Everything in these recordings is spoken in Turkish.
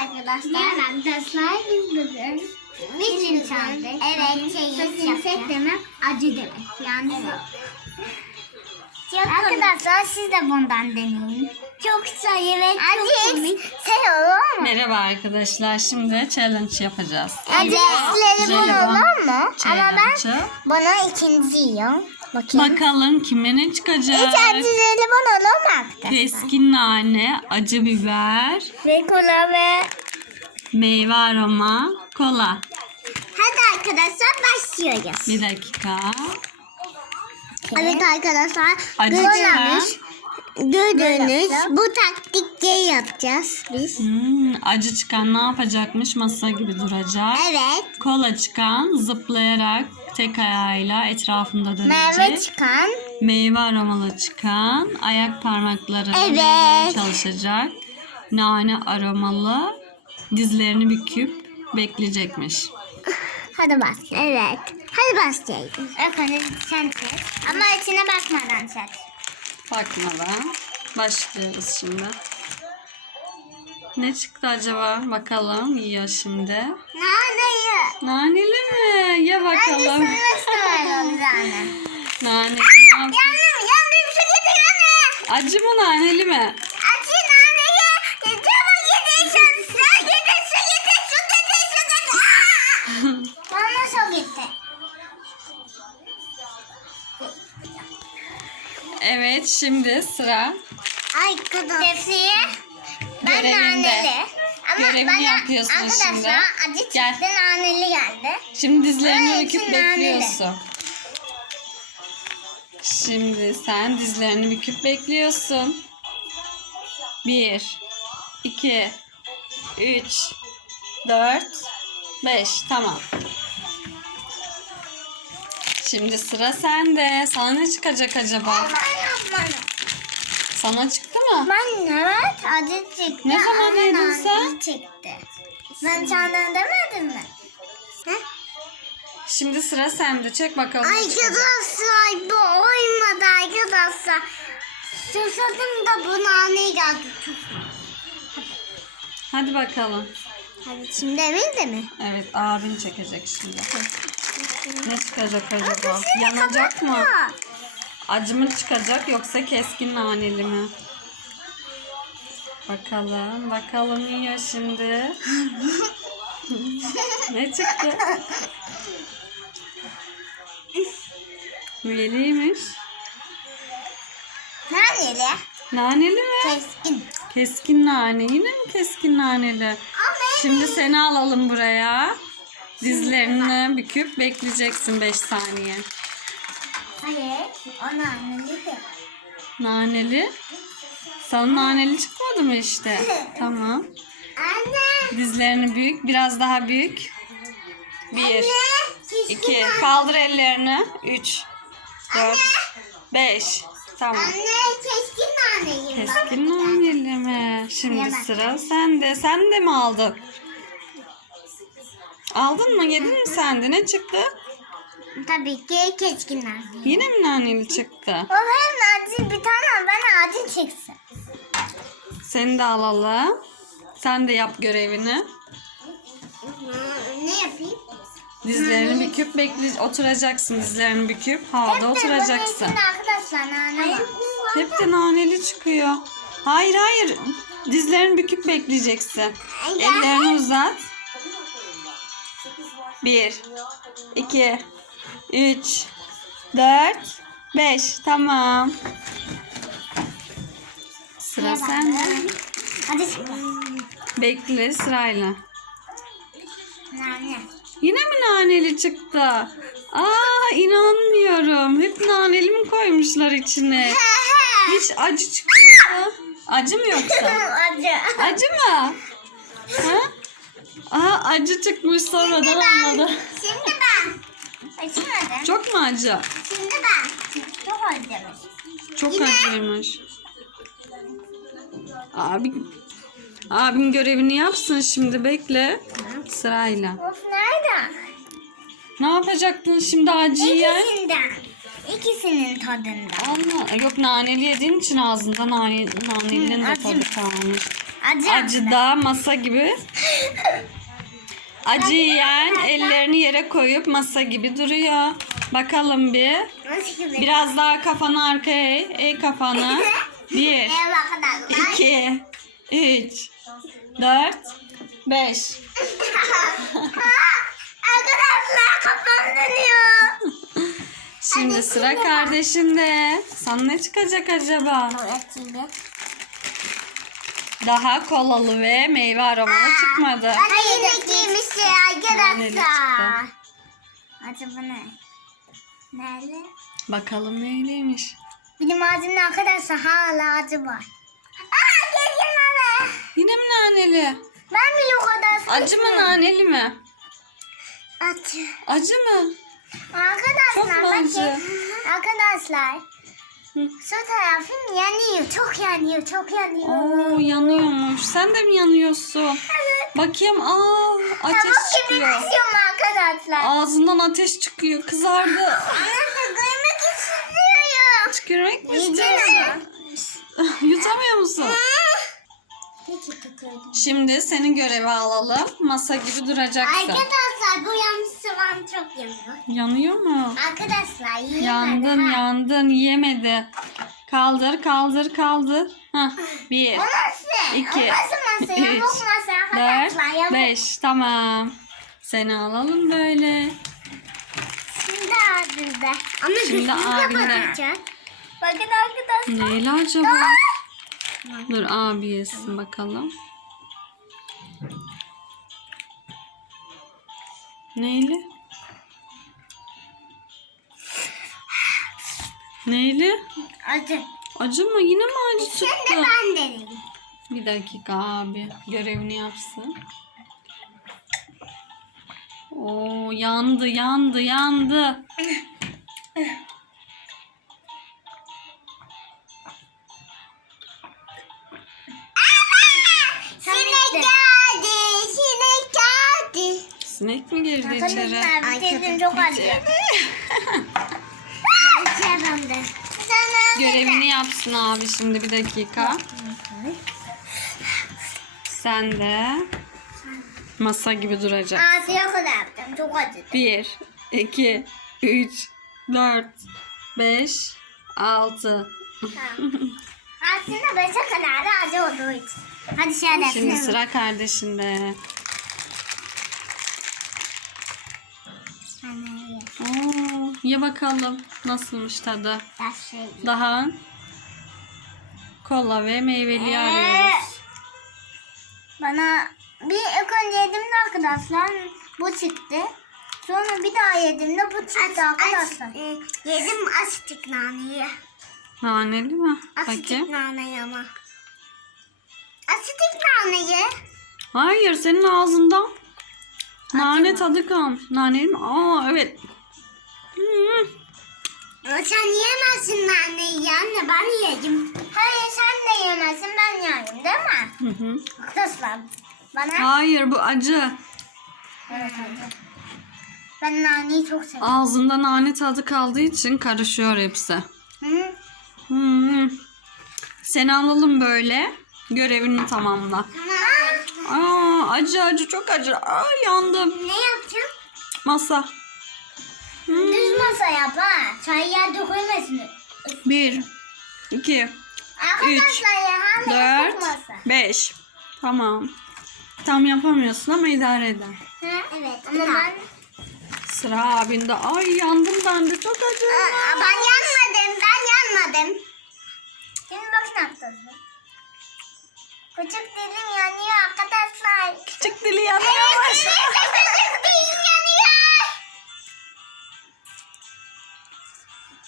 arkadaşlar. Merhaba arkadaşlar biz bugün Vişin çaldık. Evet, çeyiz yapacağız. demek acı demek. Yani Çok Arkadaşlar siz de bundan deneyin. Çok ve çok Acı komik. Sen olur mu? Merhaba arkadaşlar. Şimdi challenge yapacağız. Acıları Jelibon olur mu? Ama ben bana ikinci yiyorum. Bakayım. Bakalım kime ne çıkacak? Bana olur mu arkadaşlar? Keskin nane, acı biber, Ve kola ve... meyve aroma, kola. Hadi arkadaşlar başlıyoruz. Bir dakika. Evet arkadaşlar. Acı çıkan, gördüğünüz bu taktikleri yapacağız biz. hmm, acı çıkan ne yapacakmış? Masa gibi duracak. Evet. Kola çıkan zıplayarak tek ayağıyla etrafında Meyve dönecek. çıkan. Meyve aromalı çıkan ayak parmakları Evet. çalışacak. Nane aromalı dizlerini büküp bekleyecekmiş. Hadi bas. Evet. Hadi başlayalım. İlk önce sen seç. Ama içine bakmadan seç. Bakmadan başlıyoruz şimdi. Ne çıktı acaba? Bakalım yiyor şimdi. Naneyi. Naneli mi? Şimdi sıra Ay kadın. Tepsiye. Ben Görevinde. naneli. Ama Görevini bana yapıyorsun arkadaşlar şimdi. acı çıktı Gel. naneli geldi. Şimdi dizlerini Ay, büküp içi naneli. bekliyorsun. Şimdi sen dizlerini büküp bekliyorsun. Bir, iki, üç, dört, beş. Tamam. Şimdi sıra sende. Sana ne çıkacak acaba? Yapmadım. Sana çıktı mı? Ben evet acı çıktı. Ne zaman ama yedin naneli sen? çıktı. Ben senden demedim mi? Şimdi sıra sende. Çek bakalım. ne çıkacak. Arkadaşlar bu oymadı arkadaşlar. Susadım da bu nane geldi. Hadi bakalım. Hadi şimdi emin de mi? Evet abin çekecek şimdi. Ne çıkacak acaba? Yanacak mı? Acı mı çıkacak yoksa keskin naneli mi? Bakalım, bakalım yiyor şimdi. ne çıktı? Üyeliymiş. Naneli. Naneli mi? Keskin. Keskin nane. Yine mi keskin naneli? Ama Şimdi seni alalım buraya. Dizlerini büküp bekleyeceksin 5 saniye. Hayır o naneli de. Naneli. Sana naneli çıkmadı mı işte? Tamam. Anne. Dizlerini büyük. Biraz daha büyük. Bir, Keskin iki. Kaldır ellerini. Üç, dört, beş. Tamam. Anne keskin naneyim. Keskin naneli mi? Şimdi sıra sende. Sen de mi aldın? Aldın mı? Yedin mi sen de? Ne çıktı? Tabii ki keskin nane. Yine mi naneli çıktı? O hem acı bir tane ben acı çıksın. Seni de alalım. Sen de yap görevini. Ne yapayım? Dizlerini büküp bekle oturacaksın. Dizlerini büküp havada oturacaksın. Arkadaşlar nane var. Hep de naneli çıkıyor. Hayır hayır. Dizlerini büküp bekleyeceksin. Ellerini uzat. Bir, iki, üç, dört, beş. Tamam. Sıra sende. Hadi. Bekle sırayla. Nane. Yine mi naneli çıktı? Aa inanmıyorum. Hep naneli mi koymuşlar içine? Hiç acı çıkmıyor. Acı mı yoksa? acı. Acı mı? Ha? Aha acı çıkmış sonradan anladım. Şimdi ben. Açmadım. Çok mu acı? Şimdi ben. Çok acımış. Çok acıymış. Abi, abim görevini yapsın şimdi bekle. Sırayla. Of nerede? Ne yapacaktın şimdi acı yiyen? İkisinden. İkisinin tadında. Allah, yok naneli yediğin için ağzında nane, nanelinin de tadı mı? kalmış. Acı. Acıda masa gibi. Acı yiyen ellerini yere koyup masa gibi duruyor. Bakalım bir. Biraz daha kafanı arkaya eğ. Kafanı. Bir, iki, üç, dört, beş. Arkadaşlar kafam dönüyor. Şimdi sıra kardeşinde. Sana ne çıkacak acaba? Evet şimdi. Daha kolalı ve meyve aromalı çıkmadı. Hayır giymişsin Naneli arkadaşlar. Acaba ne? Nerede? Bakalım neyleymiş. Benim ağzımda arkadaşlar hala acı var. Aa gezgin nane. Yine mi naneli? Ben bile o kadar Acı mı naneli mi? Acı. Acı mı? Arkadaşlar Çok bakın. acı? Arkadaşlar. Şu tarafım yanıyor. Çok yanıyor. Çok yanıyor. Oo yanıyormuş. Sen de mi yanıyorsun? Evet. Bakayım. Aa ateş Tavuk gibi çıkıyor. kızıyorum arkadaşlar. Ağzından ateş çıkıyor. Kızardı. Anne duymak istiyorum. Mi Yiyeceğim istiyorsun? Yutamıyor musun? Şimdi senin görevi alalım. Masa gibi duracaksın. Arkadaşlar bu yanmış soğan çok yanıyor. Yanıyor mu? Arkadaşlar yiyemedi. Yandın ha. yandın yiyemedi. Kaldır kaldır kaldır. Hah, bir, O nasıl? İki, o nasıl masa? üç, masa dört, beş. Tamam. Seni alalım böyle. Şimdi abimde. Ama Şimdi kapatacak. Bakın arkadaşlar. Neyle acaba? Dur abi yesin bakalım. Neyle? Neyle? Acı. Acı mı? Yine mi acı Şimdi çıktı? ben deneyim. Bir dakika abi. Görevini yapsın. Oo yandı yandı yandı. Sinek geldi. Sinek geldi. Sinek mi girdi içeri? Arkadaşlar bitirdin çok acı. İçerim de. Sana Görevini yapsın abi şimdi bir dakika. Sen de masa gibi duracaksın. Ağzıya kadar yaptım. Çok acıdı. 1, 2, 3, 4, 5, 6. Aslında beşe kadar da acı olduğu için. Hadi şöyle. Şimdi sıra kardeşinde. Oo, ye bakalım nasılmış tadı. Şey. Daha kola ve meyveli arıyoruz. Bana bir ilk önce yediğimde arkadaşlar bu çıktı. Sonra bir daha yediğimde bu çıktı arkadaşlar. yedim asitik naneyi. Naneli mi? Asitik Bakayım. naneyi ama. Asitik naneyi. Hayır senin ağzından nane tadı kan. Naneli mi? Aa evet. Hmm. Ama sen yiyemezsin naneyi anne ben yiyeyim. Hayır sen de yemezsin ben yiyeyim değil mi? Hı hı. Arkadaşlar bana Hayır bu acı. evet, acı. Ben naneyi çok seviyorum. Ağzında nane tadı kaldığı için karışıyor hepsi. Seni alalım böyle. Görevini tamamla. Tamam. Aa, acı acı çok acı. Aa, yandım. Ne yapacağım? Masa. Hmm. Düz masa yap ha. Çay yer dökülmesin. Bir, iki, de dört, beş. Tamam. Tam yapamıyorsun ama idare eder. Ha, evet ama ben... Sıra abinde. Ay yandım ben de çok acı. Aa, ben yanmadım ben yanmadım. Şimdi bakın arkadaşlar. Küçük dilim yanıyor arkadaşlar. Küçük dili yanıyormuş. Küçük dilim yanıyor.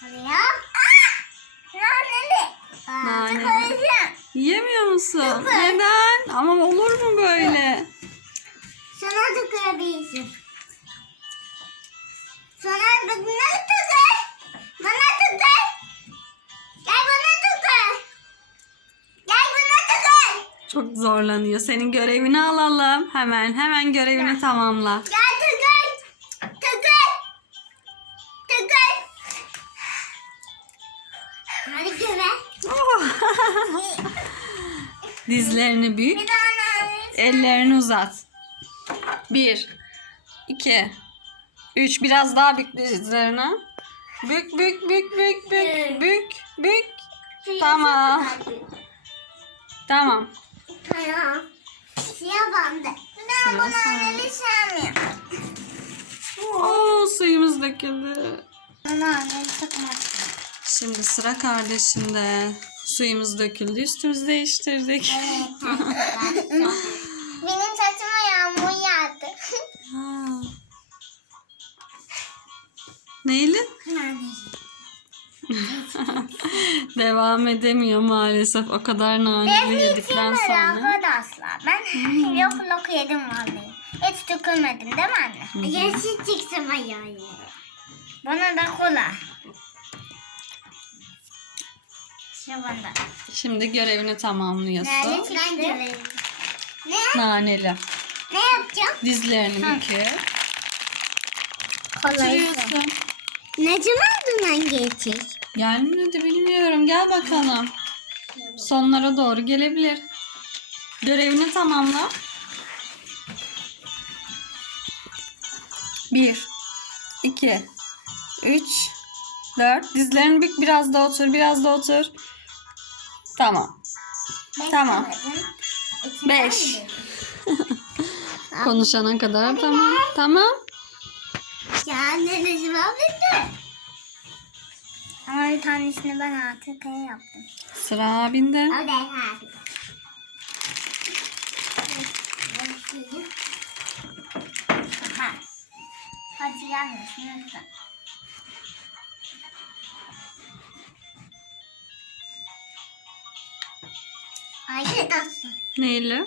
Hadi ya. Aa! Naneli. Aa, Naneli. çıkaracağım. Yemiyor musun? Evet. Neden? Ama olur mu böyle? Sana tıkayabilirsin. Sana bana tıkay. Çok zorlanıyor. Senin görevini alalım. Hemen hemen görevini tamamla. Gel tıkay. Tıkay. Tıkay. Hadi göre. Dizlerini büyük. Ellerini uzat. Bir, iki, üç. Biraz daha bük dizlerine. Bük, bük, bük, bük, bük, bük, bük. Tamam. Tamam. Tamam. Siyah bandı. Ben Sıra bunu sana. anneli sevmiyorum. Oo, suyumuz döküldü. Bunu sıkmak. Şimdi sıra kardeşinde. Suyumuz döküldü. Üstümüzü değiştirdik. Benim saçıma yağmur yağdı. Ha. Neyle? Devam edemiyor maalesef. O kadar Ben naneli hiç yedikten yemedim sonra. arkadaşlar. Ben yok yok yedim vallahi. Hiç tükürmedim değil mi anne? Yeşil çıksın yani. Bana da kola. Şu bana. Şimdi görevini tamamlıyorsun. Nerede çıktı? Ne? Naneli. Ne yapacağım? Dizlerini büküp Kolayı. sürüyorsun. Ne zaman bundan Gelmedi bilmiyorum. Gel bakalım. Sonlara doğru gelebilir. Görevini tamamla. Bir, iki, üç, dört. Dizlerini bük biraz da otur, biraz da otur. Tamam. Tamam. Beş. Konuşana kadar tamam. Tamam. Ya ne zaman bitti? Ama bir tanesini ben artık şey yaptım. Sıra abinde. O da abi. Ha. Hadi yanlış lütfen. Neyle?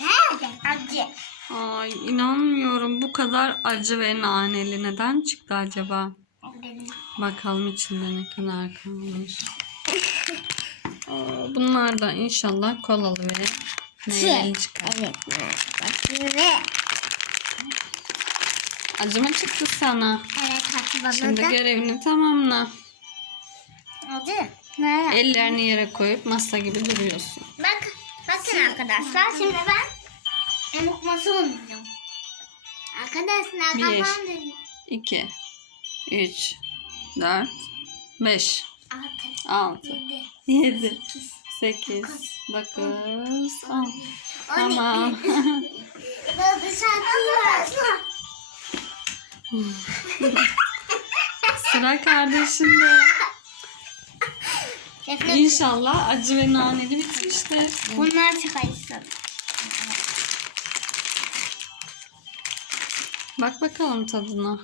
Nerede? Acı. Ay inanmıyorum. Bu kadar acı ve naneli neden çıktı acaba? Bakalım içinde ne kadar kalmış. Aa, bunlar da inşallah kolalı ve meyveli çıkar. Evet. Bakayım. Acı mı çıktı sana? Evet bana Şimdi da. görevini tamamla. Acı. Ne? Ellerini yere koyup masa gibi duruyorsun. Bak, bakın arkadaşlar. Şimdi ben emokması oynayacağım. Arkadaşlar kafam dönüyor. 2, 3, 4, 5, Altı, 6, yedi, 7, 8, 9, 10. on Tamam. Sıra kardeşinde. İnşallah acı ve naneli bitmiştir. Bunlar çıkarsın. Bak bakalım tadına.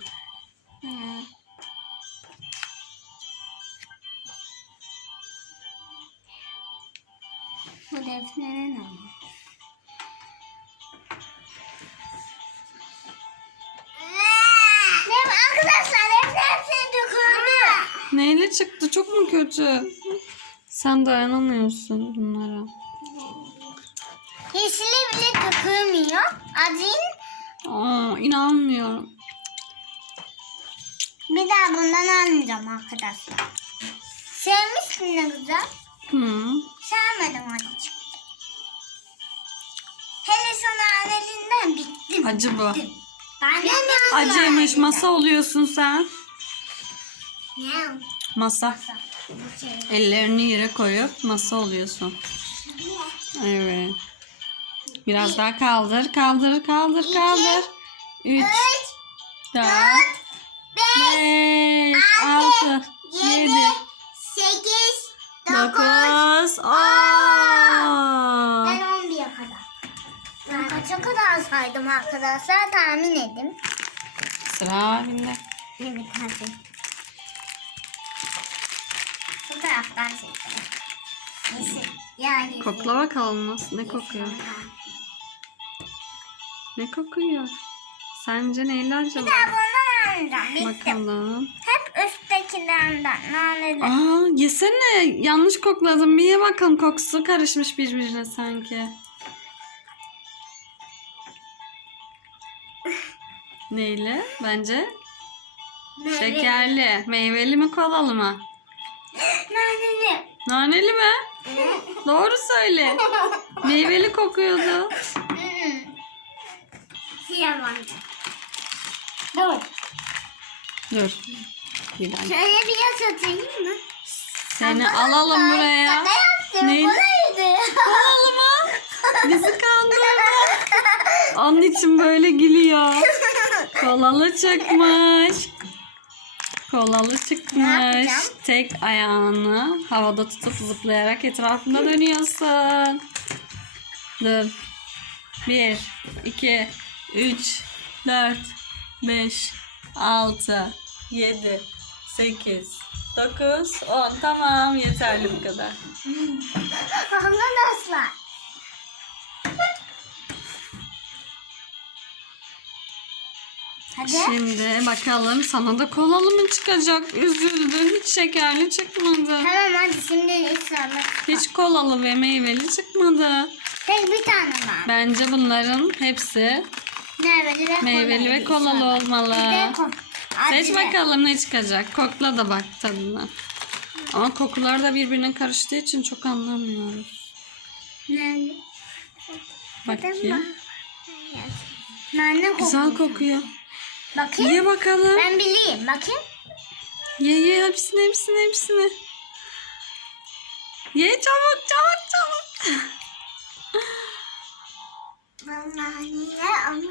Bu defnenin ama. Neyle çıktı? Çok mu kötü? Sen dayanamıyorsun bunlara. Yeşili bile dökülmüyor. Acıyın Aa, inanmıyorum. Bir daha bundan almayacağım arkadaşlar. Sevmişsin ne güzel. Hı. Sevmedim acı çıktı. Hele son annelinden bittim. Acı bu. Ben de Acıymış. Masa oluyorsun sen. Ne? Masa. Bu şey. Ellerini yere koyup masa oluyorsun. Evet. Biraz daha kaldır, kaldır, kaldır, kaldır. 3, 4, 5, 6, 7, 8, 9, 10. Ben 11'ye kadar. Ben kaça kadar saydım arkadaşlar tahmin edin. Sıra abinde. Evet hadi. Bu taraftan çekelim. Yani. Kokla bakalım nasıl, ne kokuyor? Ne kokuyor? Sence neyle acaba? Ben bundan Bakalım. Hep üsttekilerden. Naneli. Aa yesene. Yanlış kokladım. Bir ye bakalım. Kokusu karışmış birbirine sanki. Neyle? Bence şekerli. Meyveli mi kolalı mı? Naneli. Naneli mi? Doğru söyle. Meyveli kokuyordu. Siyah bandı. Dur. Bir dakika. Şöyle biraz atayım mı? Seni alalım buraya. Şaka yaptım. Neydi? Kolaydı. Ha. Bizi kandırma. Onun için böyle gülüyor. Kolalı çıkmış. Kolalı Ne çıkmış. Tek ayağını havada tutup zıplayarak etrafında dönüyorsun. Dur. Bir, iki, üç, dört, beş, altı, yedi, sekiz, dokuz, on. Tamam yeterli bu kadar. Arkadaşlar. Hadi. Şimdi bakalım sana da kolalı mı çıkacak? Üzüldü. Hiç şekerli çıkmadı. Tamam hadi şimdi İslam'a. Hiç kolalı ve meyveli çıkmadı. Tek bir tane var. Bence bunların hepsi Meyveli ve meyveli ve kolalı olmalı. Bir de ko- Seç bakalım ne çıkacak. Kokla da bak tadına. Ama kokular da birbirine karıştığı için çok anlamıyoruz. Nane. Nane kokuyor. Güzel kokuyor. Bakayım. Ye bakalım. Ben bileyim. Bakayım. Ye ye hepsini hepsini hepsini. Ye çabuk çabuk çabuk. Nane ama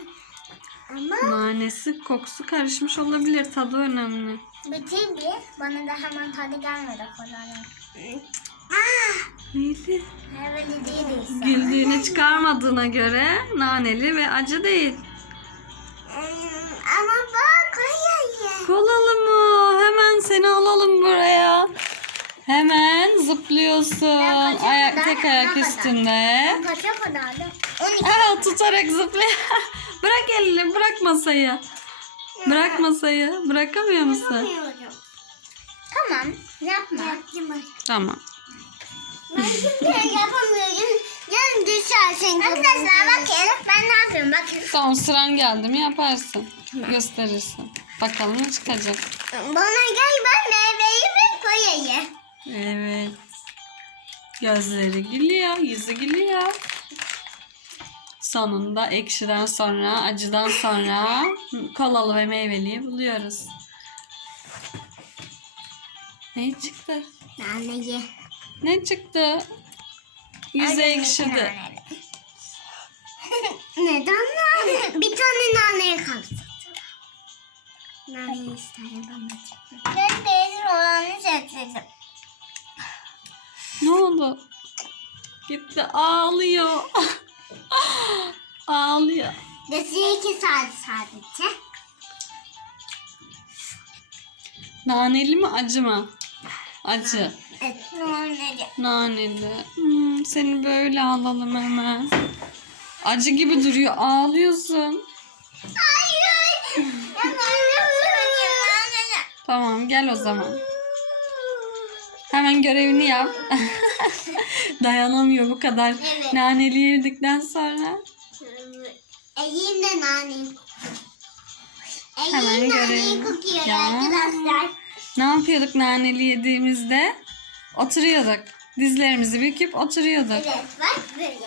ama Nanesi kokusu karışmış olabilir. Tadı önemli. bitir bir. Bana da hemen tadı gelmedi kolayla. Neydi? Meyveli değil ise. Güldüğünü çıkarmadığına göre naneli ve acı değil. Ama bak hayır. Kolalı mı? Hemen seni alalım buraya. Hemen zıplıyorsun. Ben Ayak, tek ayak üstünde. Kaça kadardı? 12. Aa, tutarak zıplıyor. Bırak elini, bırak masayı. Bırak masayı. Bırakamıyor musun? Tamam. Yapma. Tamam. Ben şimdi yapamıyorum. Yarın düşersin. Arkadaşlar bakın. Ben ne yapıyorum bakın. Tamam sıran geldi mi yaparsın. Gösterirsin. Bakalım ne çıkacak. Bana gel ben meyveyi ve koyayım. Evet. Gözleri gülüyor, yüzü gülüyor. Sonunda ekşiden sonra, acıdan sonra kolalı ve meyveliyi buluyoruz. Ne çıktı? Naneyi. Ne çıktı? Yüzü ekşidi. Neden nane? Bir tane naneye kaldı. Naneyi isterim bana çıktı. Ben değişik olanı seçtim. Ne oldu? Gitti ağlıyor. ağlıyor. Desi iki saat sadece. Naneli mi acı mı? Acı. Evet. Naneli. Naneli. Hmm, seni böyle alalım hemen. Acı gibi duruyor. Ağlıyorsun. Hayır. Tamam gel o zaman. Hemen görevini yap. Dayanamıyor bu kadar. Evet. Naneli yedikten sonra. Elim de naneyi kokuyor. Hemen Elim görelim. kokuyor Ya. arkadaşlar. Ne yapıyorduk naneli yediğimizde? Oturuyorduk. Dizlerimizi büküp oturuyorduk. Evet bak böyle.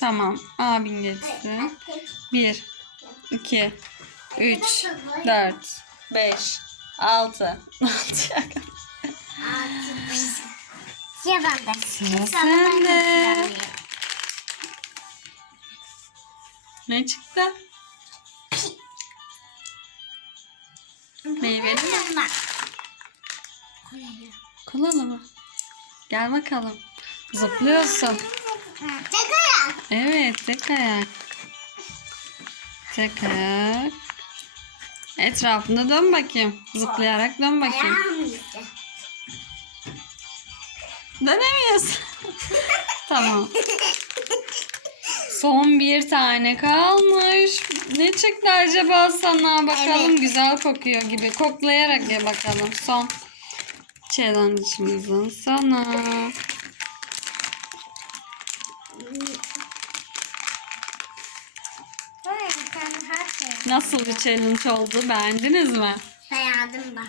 Tamam. Abin geçsin. Evet. 1, 2, 3, 4, 5, 6. Siyah bende. Sıra sende. Ne çıktı? Meyveli mi? Kolalı mı? Gel bakalım. Zıplıyorsun. Tek ayak. Evet, tek ayak. Tek ayak. Etrafında dön bakayım. Zıplayarak dön bakayım. Ayağım. Dönemiyorsun. tamam. Son bir tane kalmış. Ne çıktı acaba sana? Bakalım Evet. güzel kokuyor gibi. Koklayarak ye bakalım. Son challenge'ımızın sana. Nasıl bir challenge oldu? Beğendiniz mi? Beğendim ben.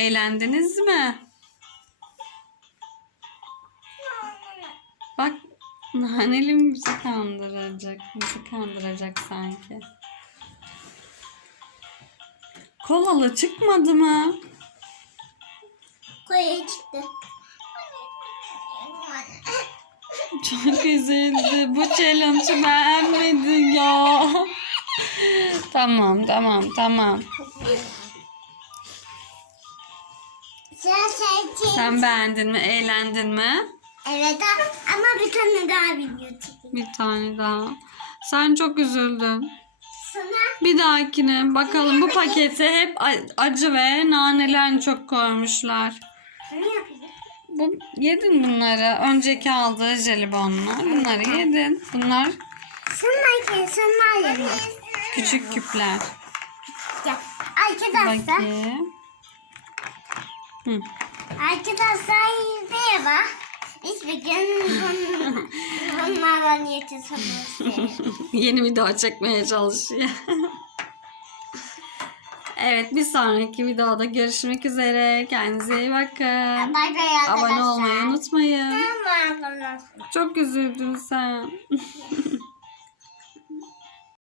Eğlendiniz mi? Bak Naneli mi bizi kandıracak? Bizi kandıracak sanki. Kolalı çıkmadı mı? Koyu çıktı. Çok üzüldü. Bu challenge'ı beğenmedi ya. tamam tamam tamam. Sen beğendin mi? Eğlendin mi? Evet ama bir tane daha video çekeyim. Bir tane daha. Sen çok üzüldün. Sana Bir dahakine bakalım bu pakete hep a- acı ve nanelen çok koymuşlar. şunu yapayım. Bu yedin bunları. Önceki aldığı jelibonlar. Bunları yedin. Bunlar Şunlar ki şunlar yedim. küçük küpler. Ya, Arkadaşlar, Bakayım. Hı. arkadaşlar merhaba. Biz bugün bun- bunlardan yetişemiyoruz. Yeni video çekmeye çalışıyor. evet bir sonraki videoda görüşmek üzere. Kendinize iyi bakın. Bay bay arkadaşlar. Abone olmayı unutmayın. Tamam arkadaşlar. Çok üzüldün sen.